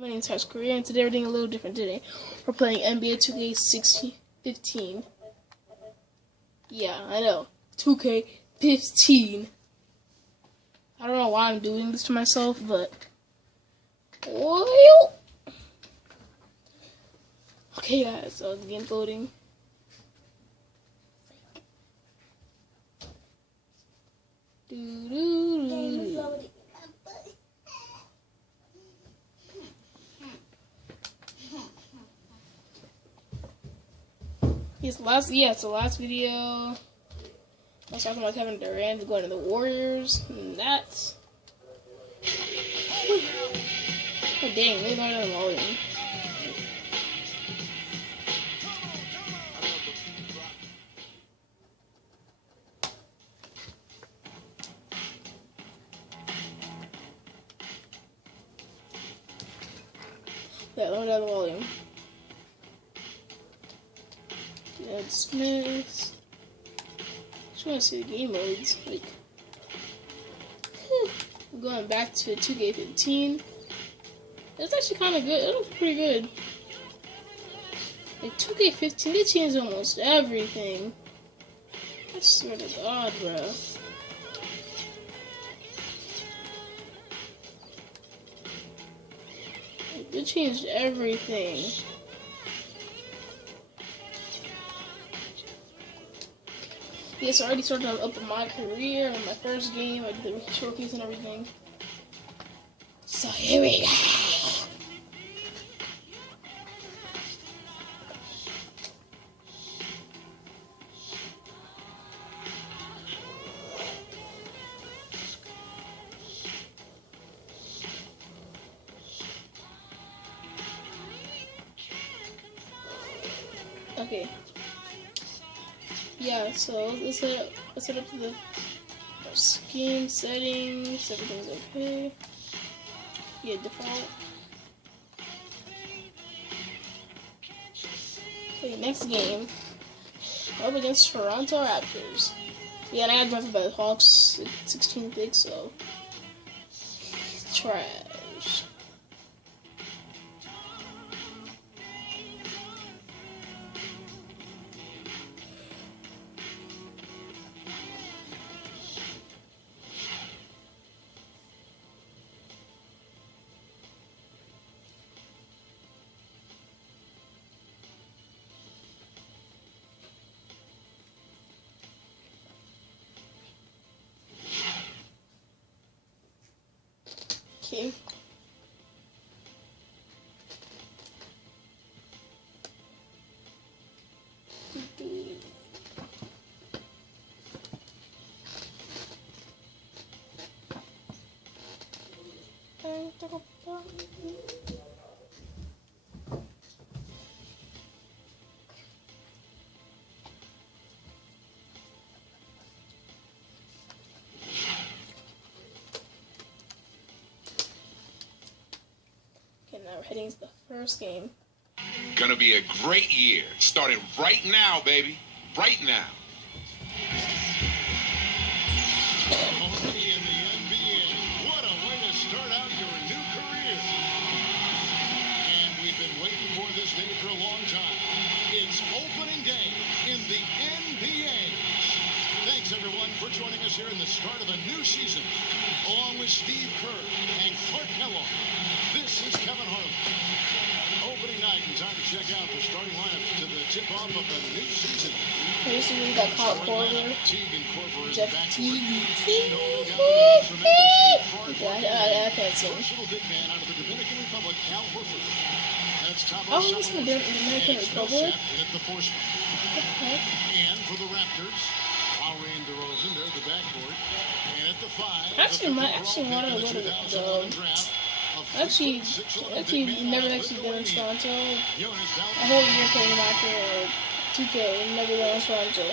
My name's Harsh Korea, and today we're doing a little different today. We're playing NBA 2K15. Yeah, I know. 2K15. I don't know why I'm doing this to myself, but... Well... Okay, guys, so the game's loading. Game's loading. Last video, I was talking about Kevin Durant going to the Warriors, and that's... Oh dang, they learned the volume. Yeah, lower down the volume. Ed Smith. Just want to see the game modes. Like, I'm going back to 2K15. It's actually kind of good. It looks pretty good. Like 2K15, they changed almost everything. I swear to God, bro. Like, they changed everything. Yes, I already started up in my career in my first game. I did the rookie showcase and everything. So here we go. Okay. Yeah, so let's head up to the scheme settings. Everything's okay. Yeah, default. Okay, next game. Up against Toronto Raptors. Yeah, and I got drafted by the Hawks 16 picks, so trash. Okay. Now we're heading to the first game. Gonna be a great year. Starting right now, baby. Right now. Already in the NBA. What a way to start out your new career. And we've been waiting for this day for a long time. It's opening day in the NBA. Thanks, everyone, for joining us here in the start of a new season. Along with Steve Kerr and Clark Kellogg. This is Kevin Harlan. Opening night, and time to check out the starting lineups to the tip-off of the new season. Okay, this is when we got Kyle Korver, Jeff Teague. I can't sing. Oh, this is the Dominican Republic? Okay. And for the Raptors, Lowry and DeRozan, they're the backcourt. And at the 5, Actually want to go to the never actually been in Toronto. I whole year playing after 2K, never been in Toronto.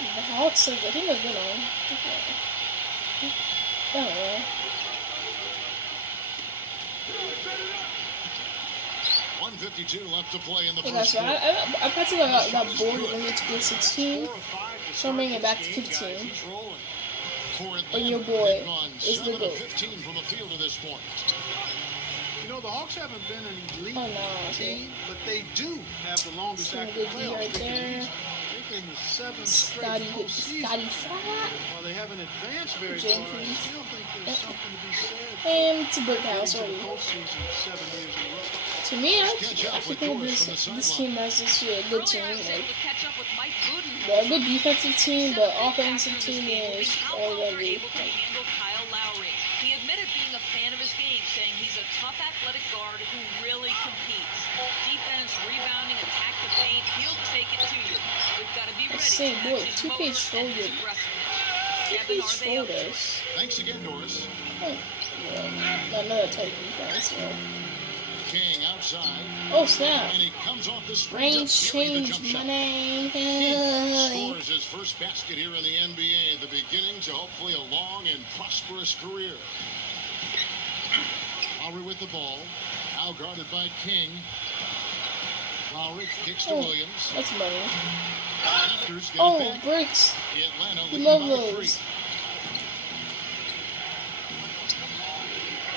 The Hawks, I think I've been on. I don't know. 152 left to play in the Hey first guys, so quarter. I practically got bored when it's 16, so I'm bringing it back to 15. And your boy is the GOAT. 15 from the field at this point. know, the Hawks haven't been an elite Oh, no, team, but they do have the longest Some active good D playoff right streak in the there. East. They've been the 7th straight Scotty with postseason. Scotty Flat. While they haven't advanced very far, I Jenkins. still think there's something to be said. And it's a brick house Getting to already. the postseason 7 years in a row. To me, I actually think this team has actually a good team. Like, they're a good defensive team, but offensive team is all that we like. He admitted being a fan of his game, saying he's a tough athletic guard who really competes. Defense, rebounding, attack the paint, he'll take it to you. We've got to be ready. Say, to boy, match his 2K motor trolled and his you. aggressiveness. 2K Kevin, are they trolled up? us. Thanks again, Doris. Oh, yeah, another type of defense. So. King outside. Oh, snap. And he comes off the screen. Range change, my name. Scores his first basket here in the NBA, the beginning to hopefully a long and prosperous career. Lowry with the ball, now guarded by King. Lowry kicks to Williams. That's money. Raptors get it Oh, back. bricks. Atlanta We leading love by 3. those.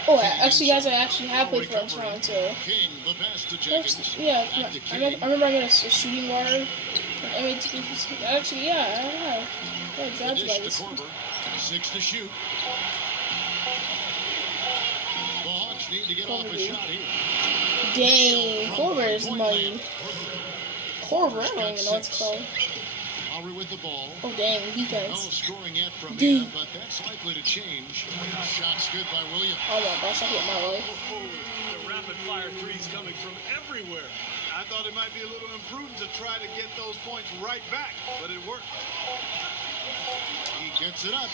Oh, actually, guys, I actually have played for Toronto. King, the pass to Jenkins. Yeah, Back to I King. remember I got a shooting guard. Actually, yeah, I have. Oh, The God's dish like to this. Korver. 6 to shoot. The Hawks need to get off a Korver. shot here. Dang, Korver is money. Korver, I don't even know what it's called. Lowry with the ball. Oh, dang, No defense. scoring yet from Dang. him, but that's likely to change. Shots good by Williams. Oh my gosh, I hit my life. The rapid fire threes coming from everywhere. I thought it might be a little imprudent to try to get those points right back, but it worked. He gets it up.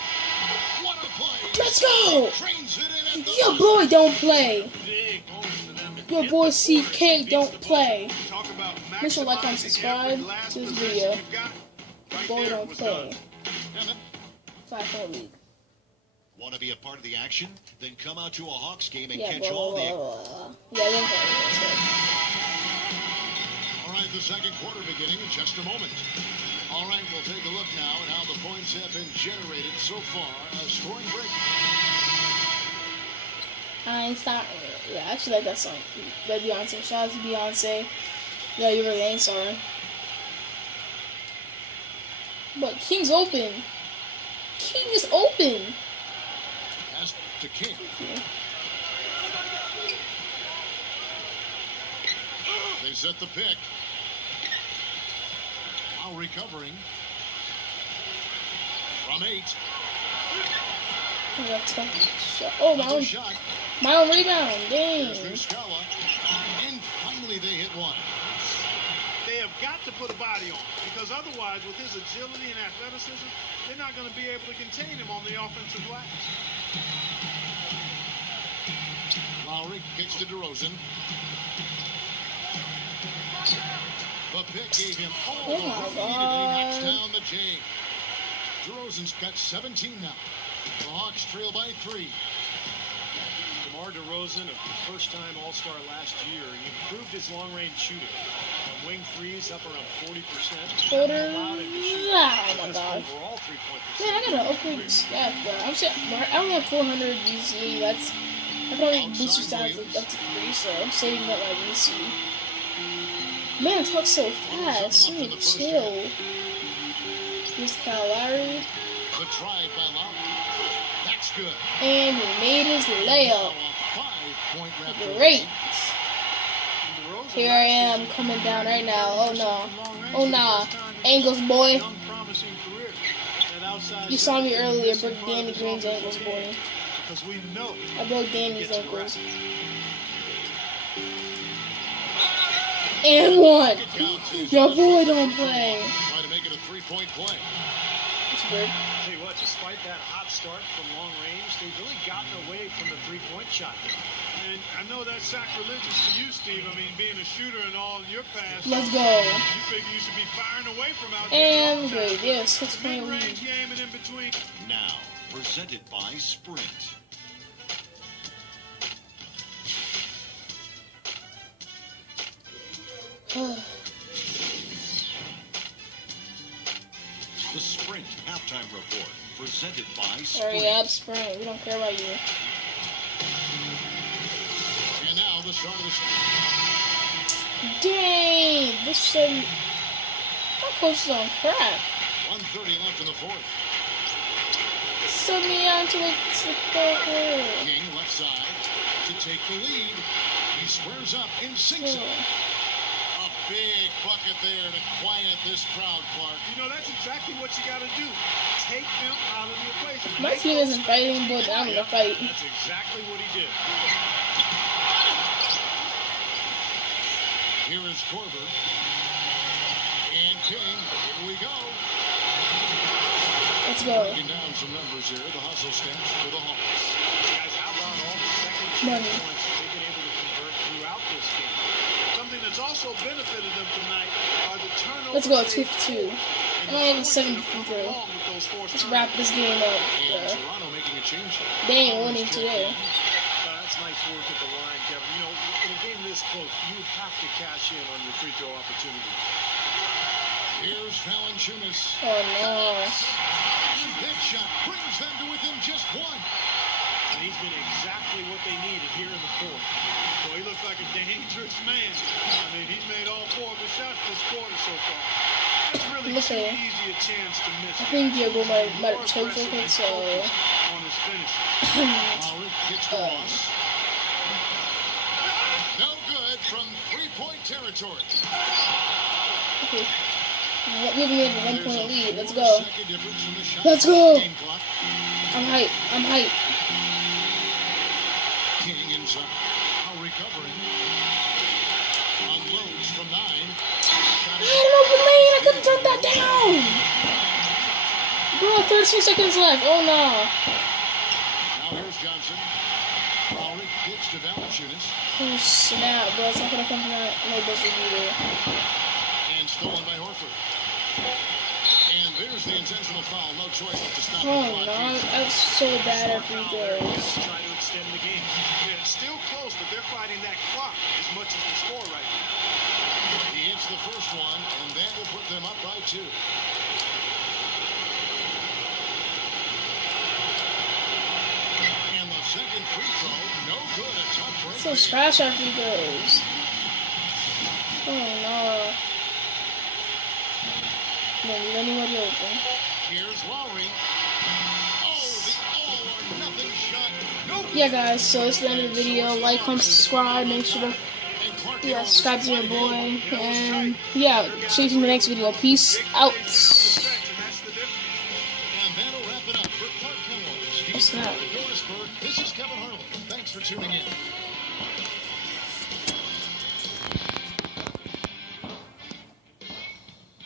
What a play! Let's go! Trains it in at the Your boy don't play. Big moments for them. Your boy CK don't play. Talk about Make sure to like, comment, maximizing subscribe every last to this possession video. you've got. Right Boy there don't was play. done. 5-4 league. Want to be a part of the action? Then come out to a Hawks game and Yeah, catch blah, blah, all blah, the blah. Yeah, don't play. All right, the second quarter beginning in just a moment. All right, we'll take a look now at how the points have been generated so far. A scoring break. Einstein. Yeah, I actually like that song. That Beyonce. Shout out to Beyonce. Yeah, you really ain't sorry. But King's open. King is open. Pass to King. They set the pick. Now recovering. From 8. Oh, that's tough shot. Oh, Another shot. my own rebound. Dang. Here's Muscala. And finally they hit one. They have got to put a body on him, because otherwise, with his agility and athleticism, they're not going to be able to contain him on the offensive glass. Lowry kicks to DeRozan. The pick gave him all Oh the my room he needed, and he knocks God. down the J. DeRozan's got 17 now. The Hawks trail by 3. DeMar DeRozan, a first-time All-Star last year, he improved his long-range shooting. Wing threes up around 40%. Quarter. Allowed him to shoot Oh my best god. overall three-point Man, I got an open stack, bro. I only have 400 VC. That's I can only boost your stats up to 3, so I'm saving up my VC. Man, it talks so fast. You need to chill. Here's Kyle Lowry. The drive by Lowry. That's good. And he made his Now layup. a 5-point Raptor. Great. Here I am coming down right now. Oh no. Oh nah. Angles, boy. Young, promising career. That outside You saw me shot earlier missing break part of Danny his Green's offensive ankles, game, boy. Because we know I broke Danny's gets ankles. wrapped. And one. It counts. He's Your on boy the don't front play. line. Try to make it a 3-point play. That's weird. Tell you what, despite that hot start from long range, they've really gotten away from the three-point shot. And I know that's sacrilegious to you, Steve. I mean, being a shooter and all in your past, Let's go. you figure you should be firing away from out there. And great. Yes, 6 point Mid-range lead. game and in between. now presented by Sprint. The Sprint halftime report presented by Sprint. Hurry up, Sprint. We don't care about you. And now start of the Dang, this should. My coach is on crack. 1:30 left in the fourth. Sub me out to like the third quarter. King left side to take the lead. He squares up and sinks it. A big bucket there to quiet this crowd, Clark. You know, that's exactly what you got to do. Take them out of the equation. My team isn't fighting, but I'm gonna fight. That's exactly what he did. Here is Korver. And King, here we go. Let's go. Breaking down some numbers here. The hustle stats for the Hawks. Guys, how about all the second Money. chance points they've been able to convert throughout this game? Something that's also benefited them tonight are the turnovers. Let's go. It's they've 52. and I'm only the at points that 7 have come through. along with those forced Let's turnovers. wrap this game up. And Toronto making a change. They ain't winning today. That's nice work at the line, Kevin. You know, in a game this close, you have to cash in on your free throw opportunity. Here's Valanciunas. Oh no. And that shot brings them to within just one. And he's been exactly what they needed here in the fourth. Boy, he looks like a dangerous man. I mean, he's made all 4 of his shots this quarter so far. It's really Look too at it. easy a chance to miss. I think Diego might More choke aggressive it, and so. focused on his finish. Lowry gets to Ross. No good from three-point territory. Okay. We've made a 1 point lead. Let's go. Second difference from the shot Let's go. game clock. I'm hype. I'm hype. King inside. Now recovering. Unloads from 9. I had an open lane. I couldn't turn that down. Bro, 13 seconds left. Oh no. Now here's Johnson. Lowry gets to Valanciunas. Oh snap, bro. It's not gonna come from that. No buzzer beater. And stolen by Horford. And there's the intentional foul. No choice but to stop the Oh clock. no. That's so bad at free throws. Try to extend the game. Yeah, it's still close, but they're fighting that clock as much as the score right now. He hits the first one, and that will put them up by 2. And the second free throw, no good. A tough break. So trash at free throws. Oh no. Don't leave anybody open. Here's Lowry. Oh, the all-or-nothing shot. No good. Yeah, guys. So it's the end of the video. Like, comment, subscribe. Make sure to And Clark subscribe to your boy. And yeah, see you in the next video. Peace out. And that's the difference. And that'll wrap it up for Clark Kenworth. What's that? Dorisburg, this is Kevin Harlan. Thanks for tuning in.